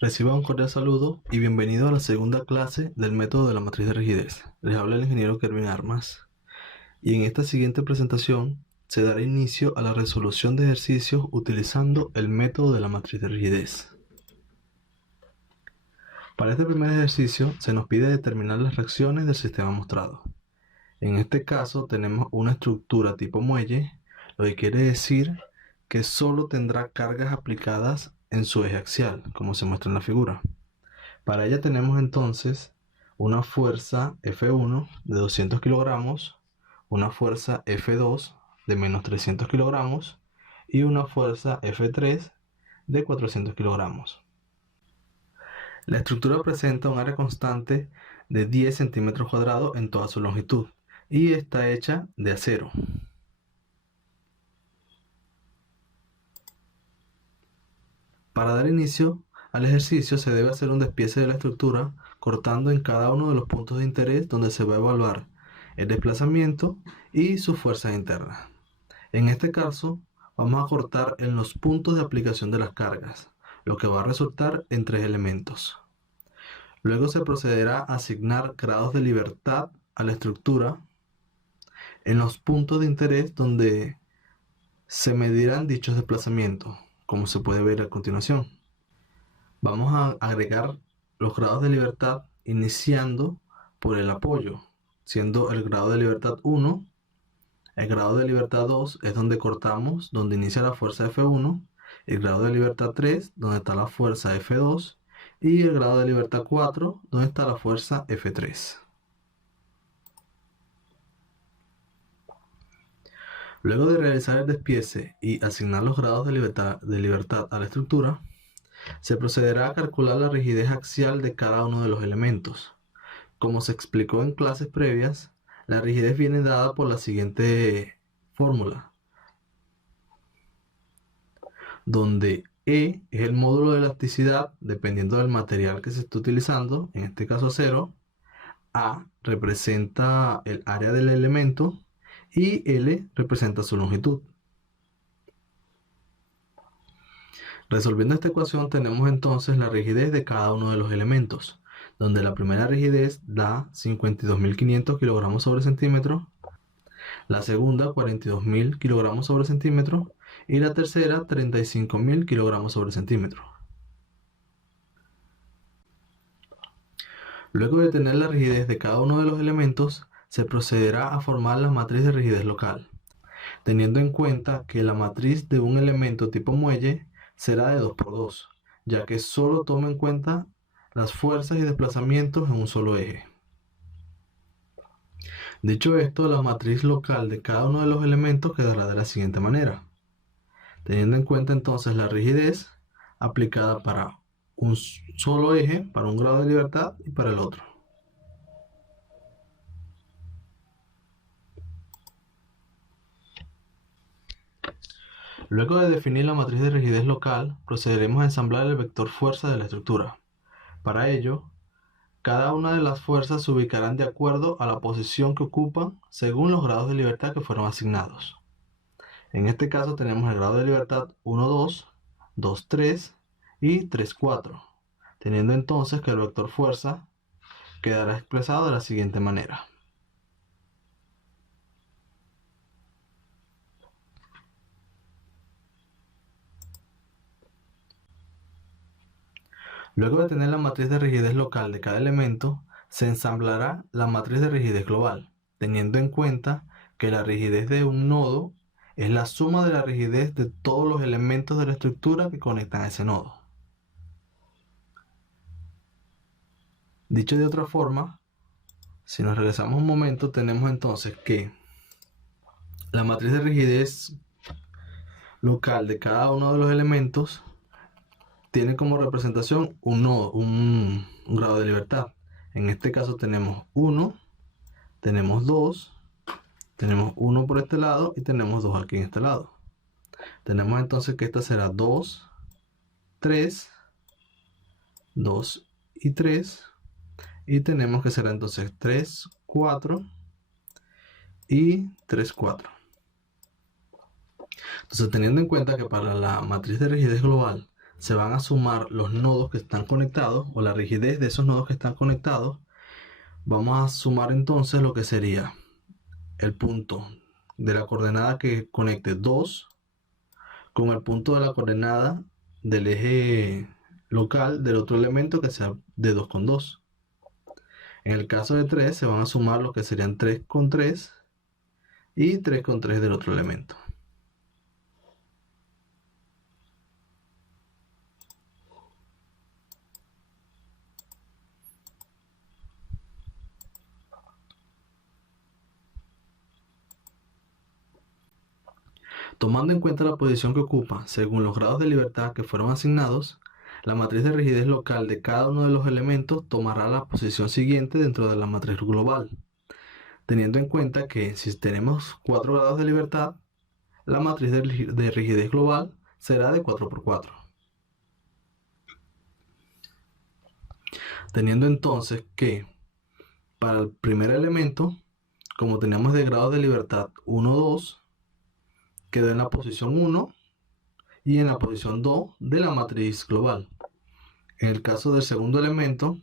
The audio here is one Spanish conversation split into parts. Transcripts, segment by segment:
Reciba un cordial saludo y bienvenido a la segunda clase del método de la matriz de rigidez. Les habla el ingeniero Kervin Armas. Y en esta siguiente presentación se dará inicio a la resolución de ejercicios utilizando el método de la matriz de rigidez. Para este primer ejercicio se nos pide determinar las reacciones del sistema mostrado. En este caso tenemos una estructura tipo muelle, lo que quiere decir que solo tendrá cargas aplicadas en su eje axial, como se muestra en la figura. Para ella tenemos entonces una fuerza F1 de 200 kilogramos, una fuerza F2 de menos 300 kilogramos y una fuerza F3 de 400 kilogramos. La estructura presenta un área constante de 10 centímetros cuadrados en toda su longitud y está hecha de acero. Para dar inicio al ejercicio se debe hacer un despiece de la estructura cortando en cada uno de los puntos de interés donde se va a evaluar el desplazamiento y sus fuerzas internas. En este caso vamos a cortar en los puntos de aplicación de las cargas, lo que va a resultar en 3 elementos. Luego se procederá a asignar grados de libertad a la estructura en los puntos de interés donde se medirán dichos desplazamientos, como se puede ver a continuación. Vamos a agregar los grados de libertad iniciando por el apoyo, siendo el grado de libertad 1, el grado de libertad 2 es donde cortamos, donde inicia la fuerza F1, el grado de libertad 3, donde está la fuerza F2, y el grado de libertad 4, donde está la fuerza F3. Luego de realizar el despiece y asignar los grados de libertad a la estructura, se procederá a calcular la rigidez axial de cada uno de los elementos. Como se explicó en clases previas, la rigidez viene dada por la siguiente fórmula, donde E es el módulo de elasticidad dependiendo del material que se esté utilizando, en este caso acero, A representa el área del elemento y L representa su longitud. Resolviendo esta ecuación tenemos entonces la rigidez de cada uno de los elementos, donde la primera rigidez da 52.500 kilogramos sobre centímetro, la segunda 42.000 kilogramos sobre centímetro y la tercera 35.000 kilogramos sobre centímetro. Luego de tener la rigidez de cada uno de los elementos, se procederá a formar la matriz de rigidez local, teniendo en cuenta que la matriz de un elemento tipo muelle será de 2×2, ya que solo toma en cuenta las fuerzas y desplazamientos en un solo eje. Dicho esto, la matriz local de cada uno de los elementos quedará de la siguiente manera, teniendo en cuenta entonces la rigidez aplicada para un solo eje, para un grado de libertad y para el otro. Luego de definir la matriz de rigidez local, procederemos a ensamblar el vector fuerza de la estructura. Para ello, cada una de las fuerzas se ubicarán de acuerdo a la posición que ocupan según los grados de libertad que fueron asignados. En este caso tenemos el grado de libertad 1,2, 2,3 y 3,4, teniendo entonces que el vector fuerza quedará expresado de la siguiente manera. Luego de tener la matriz de rigidez local de cada elemento, se ensamblará la matriz de rigidez global, teniendo en cuenta que la rigidez de un nodo es la suma de la rigidez de todos los elementos de la estructura que conectan a ese nodo. Dicho de otra forma, si nos regresamos un momento, tenemos entonces que la matriz de rigidez local de cada uno de los elementos tiene como representación un nodo, un grado de libertad. En este caso tenemos 1, tenemos 2, tenemos 1 por este lado y tenemos 2 aquí en este lado. Tenemos entonces que esta será 2, 3, 2 y 3. Y tenemos que será entonces 3, 4 y 3, 4. Entonces, teniendo en cuenta que para la matriz de rigidez global se van a sumar los nodos que están conectados o la rigidez de esos nodos que están conectados. Vamos a sumar entonces lo que sería el punto de la coordenada que conecte 2 con el punto de la coordenada del eje local del otro elemento que sea de 2 con 2. En el caso de 3 se van a sumar lo que serían 3 con 3 y 3 con 3 del otro elemento. Tomando en cuenta la posición que ocupa según los grados de libertad que fueron asignados, la matriz de rigidez local de cada uno de los elementos tomará la posición siguiente dentro de la matriz global, teniendo en cuenta que si tenemos 4 grados de libertad, la matriz de rigidez global será de 4 por 4. Teniendo entonces que para el primer elemento, como tenemos de grados de libertad 1, 2, quedó en la posición 1 y en la posición 2 de la matriz global. En el caso del segundo elemento,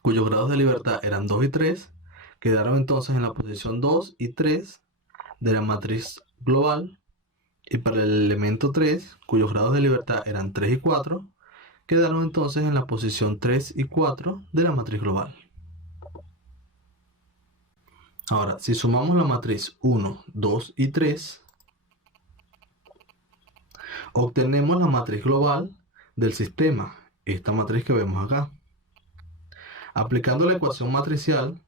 cuyos grados de libertad eran 2 y 3, quedaron entonces en la posición 2 y 3 de la matriz global. Y para el elemento 3, cuyos grados de libertad eran 3 y 4, quedaron entonces en la posición 3 y 4 de la matriz global. Ahora, si sumamos la matriz 1, 2 y 3, obtenemos la matriz global del sistema, esta matriz que vemos acá. Aplicando la ecuación matricial,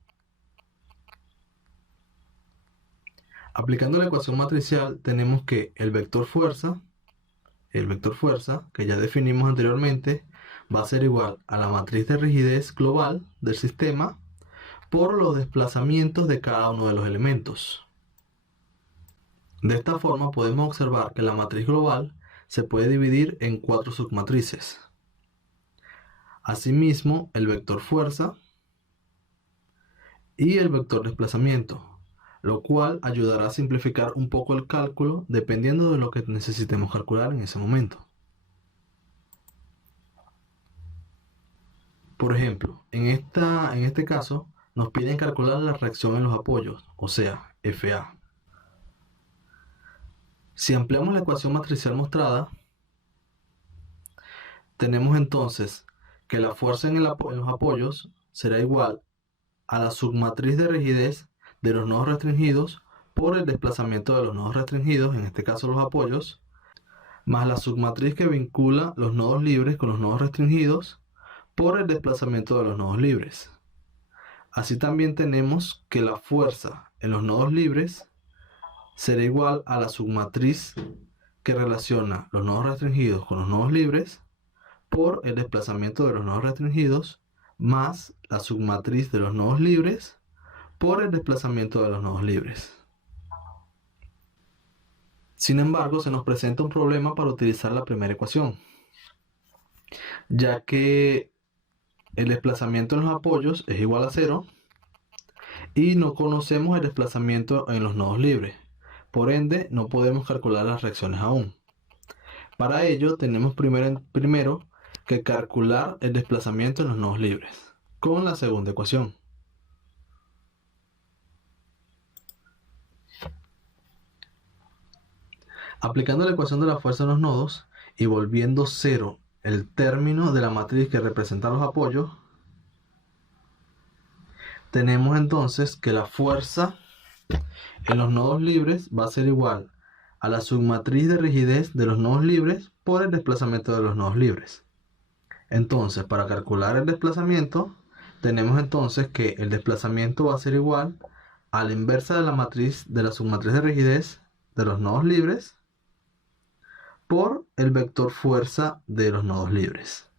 tenemos que el vector fuerza, que ya definimos anteriormente, va a ser igual a la matriz de rigidez global del sistema por los desplazamientos de cada uno de los elementos. De esta forma podemos observar que la matriz global se puede dividir en 4 submatrices. Asimismo, el vector fuerza y el vector desplazamiento, lo cual ayudará a simplificar un poco el cálculo dependiendo de lo que necesitemos calcular en ese momento. Por ejemplo, en este caso nos piden calcular la reacción en los apoyos, o sea, FA. Si ampliamos la ecuación matricial mostrada, tenemos entonces que la fuerza en los apoyos será igual a la submatriz de rigidez de los nodos restringidos por el desplazamiento de los nodos restringidos, en este caso los apoyos, más la submatriz que vincula los nodos libres con los nodos restringidos por el desplazamiento de los nodos libres. Así también tenemos que la fuerza en los nodos libres será igual a la submatriz que relaciona los nodos restringidos con los nodos libres por el desplazamiento de los nodos restringidos más la submatriz de los nodos libres por el desplazamiento de los nodos libres. Sin embargo, se nos presenta un problema para utilizar la primera ecuación, ya que el desplazamiento en los apoyos es igual a 0 y no conocemos el desplazamiento en los nodos libres. Por ende, no podemos calcular las reacciones aún. Para ello, tenemos primero que calcular el desplazamiento en los nodos libres con la segunda ecuación. Aplicando la ecuación de la fuerza en los nodos y volviendo 0 el término de la matriz que representa los apoyos, tenemos entonces que la fuerza en los nodos libres va a ser igual a la submatriz de rigidez de los nodos libres por el desplazamiento de los nodos libres. Entonces, para calcular el desplazamiento, tenemos entonces que el desplazamiento va a ser igual a la inversa de la submatriz de rigidez de los nodos libres por el vector fuerza de los nodos libres.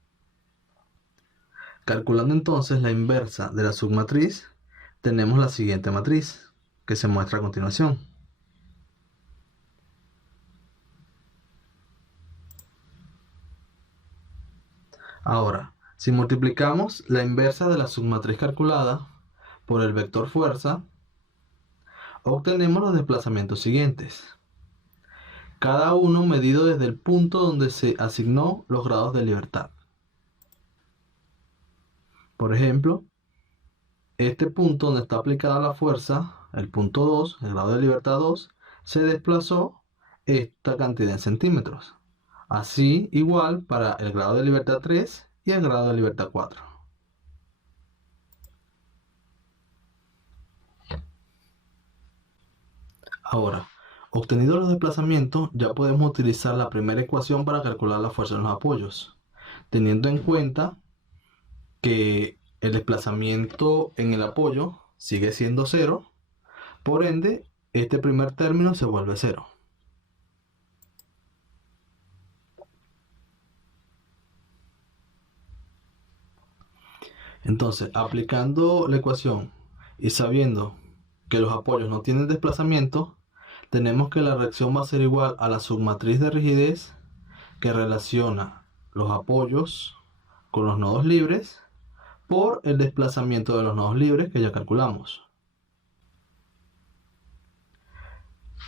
Calculando entonces la inversa de la submatriz, tenemos la siguiente matriz que se muestra a continuación. Ahora, si multiplicamos la inversa de la submatriz calculada por el vector fuerza, obtenemos los desplazamientos siguientes, cada uno medido desde el punto donde se asignó los grados de libertad. Por ejemplo, este punto donde está aplicada la fuerza, el punto 2, el grado de libertad 2, se desplazó esta cantidad en centímetros. Así, igual para el grado de libertad 3 y el grado de libertad 4. Ahora, obtenidos los desplazamientos, ya podemos utilizar la primera ecuación para calcular la fuerza en los apoyos, teniendo en cuenta que el desplazamiento en el apoyo sigue siendo 0, por ende, este primer término se vuelve 0. Entonces, aplicando la ecuación y sabiendo que los apoyos no tienen desplazamiento, tenemos que la reacción va a ser igual a la submatriz de rigidez que relaciona los apoyos con los nodos libres por el desplazamiento de los nodos libres que ya calculamos.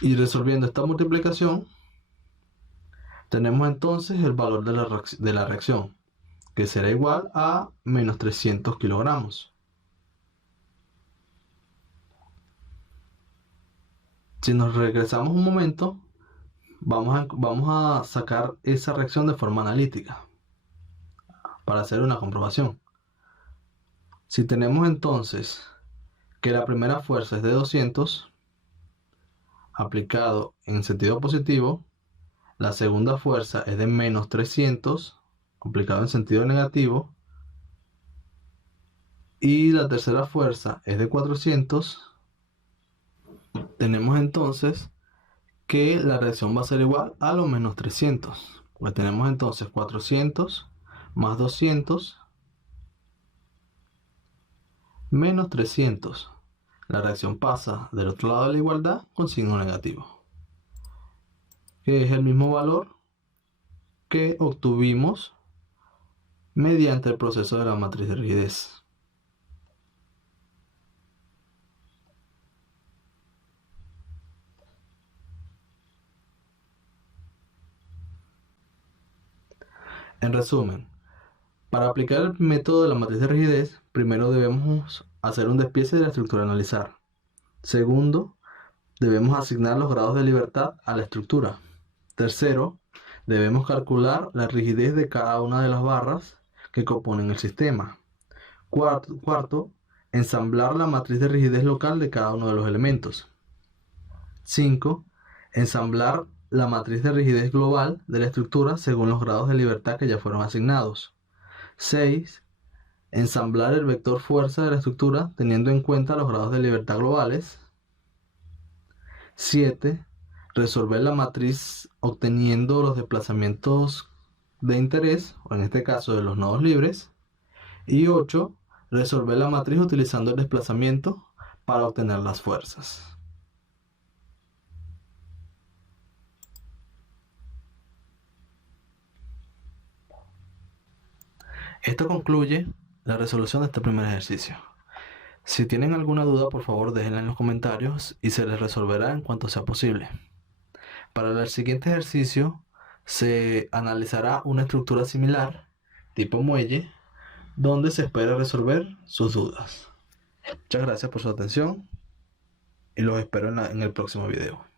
Y resolviendo esta multiplicación, tenemos entonces el valor de la reacción, que será igual a menos 300 kilogramos. Si nos regresamos un momento, vamos a sacar esa reacción de forma analítica para hacer una comprobación. Si tenemos entonces que la primera fuerza es de 200, aplicado en sentido positivo, la segunda fuerza es de menos 300, aplicado en sentido negativo, y la tercera fuerza es de 400, tenemos entonces que la reacción va a ser igual a los menos 300. Pues tenemos entonces 400 más 200 menos 300. La reacción pasa del otro lado de la igualdad con signo negativo, que es el mismo valor que obtuvimos mediante el proceso de la matriz de rigidez. En resumen, para aplicar el método de la matriz de rigidez, primero debemos hacer un despiece de la estructura a analizar. Segundo, debemos asignar los grados de libertad a la estructura. Tercero, debemos calcular la rigidez de cada una de las barras que componen el sistema. Cuarto, ensamblar la matriz de rigidez local de cada uno de los elementos. 5. Ensamblar la matriz de rigidez global de la estructura según los grados de libertad que ya fueron asignados. 6. Ensamblar el vector fuerza de la estructura teniendo en cuenta los grados de libertad globales. 7. Resolver la matriz obteniendo los desplazamientos de interés, o en este caso de los nodos libres. Y 8. Resolver la matriz utilizando el desplazamiento para obtener las fuerzas. Esto concluye la resolución de este primer ejercicio. Si tienen alguna duda, por favor déjenla en los comentarios y se les resolverá en cuanto sea posible. Para el siguiente ejercicio se analizará una estructura similar, tipo muelle, donde se espera resolver sus dudas. Muchas gracias por su atención y los espero en el próximo video.